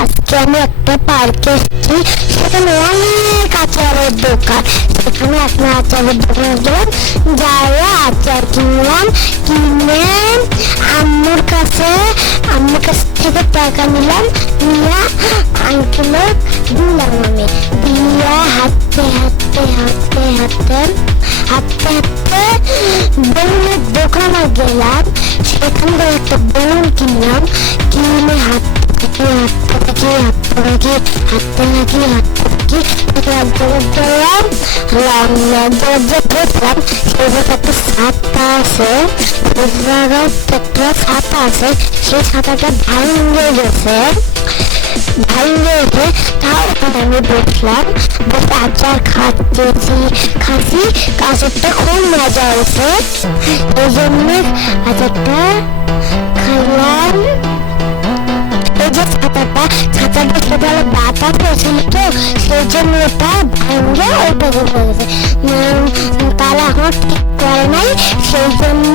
আজকে আমি একটা পার্কে এসেছি, সেখানে অনেক আচারের দোকান। সেখানে একটা আচারের দোকানে গেলাম যারা আচার কিনলাম, কিনে আম্মুর কাছে, আম্মুর কাছ থেকে টাকা নিলাম, নিয়ে আঙ্কেলে দিলাম আমি। দিয়ে হাঁটতে হাঁটতে হাঁটতে হাঁটতে হাঁটতে হাঁটতে বেলুনের দোকানে গেলাম। সেখান থেকে একটা বেলুন কিনলাম ভাঙে গেছে ভাঙে গেছে তাও ওখানে আমি বসলাম বসে আচার খাচ্ছি খাচ্ছি আচারটা খুব মজা হয়েছে এই জন্য আচারটা ছাতাটা বাতা হলো তো, সেই জন্য ওটা ভাঙে ওটা হয়ে গেছে। তাহলে আমার ঠিক করে নাই, সেই জন্য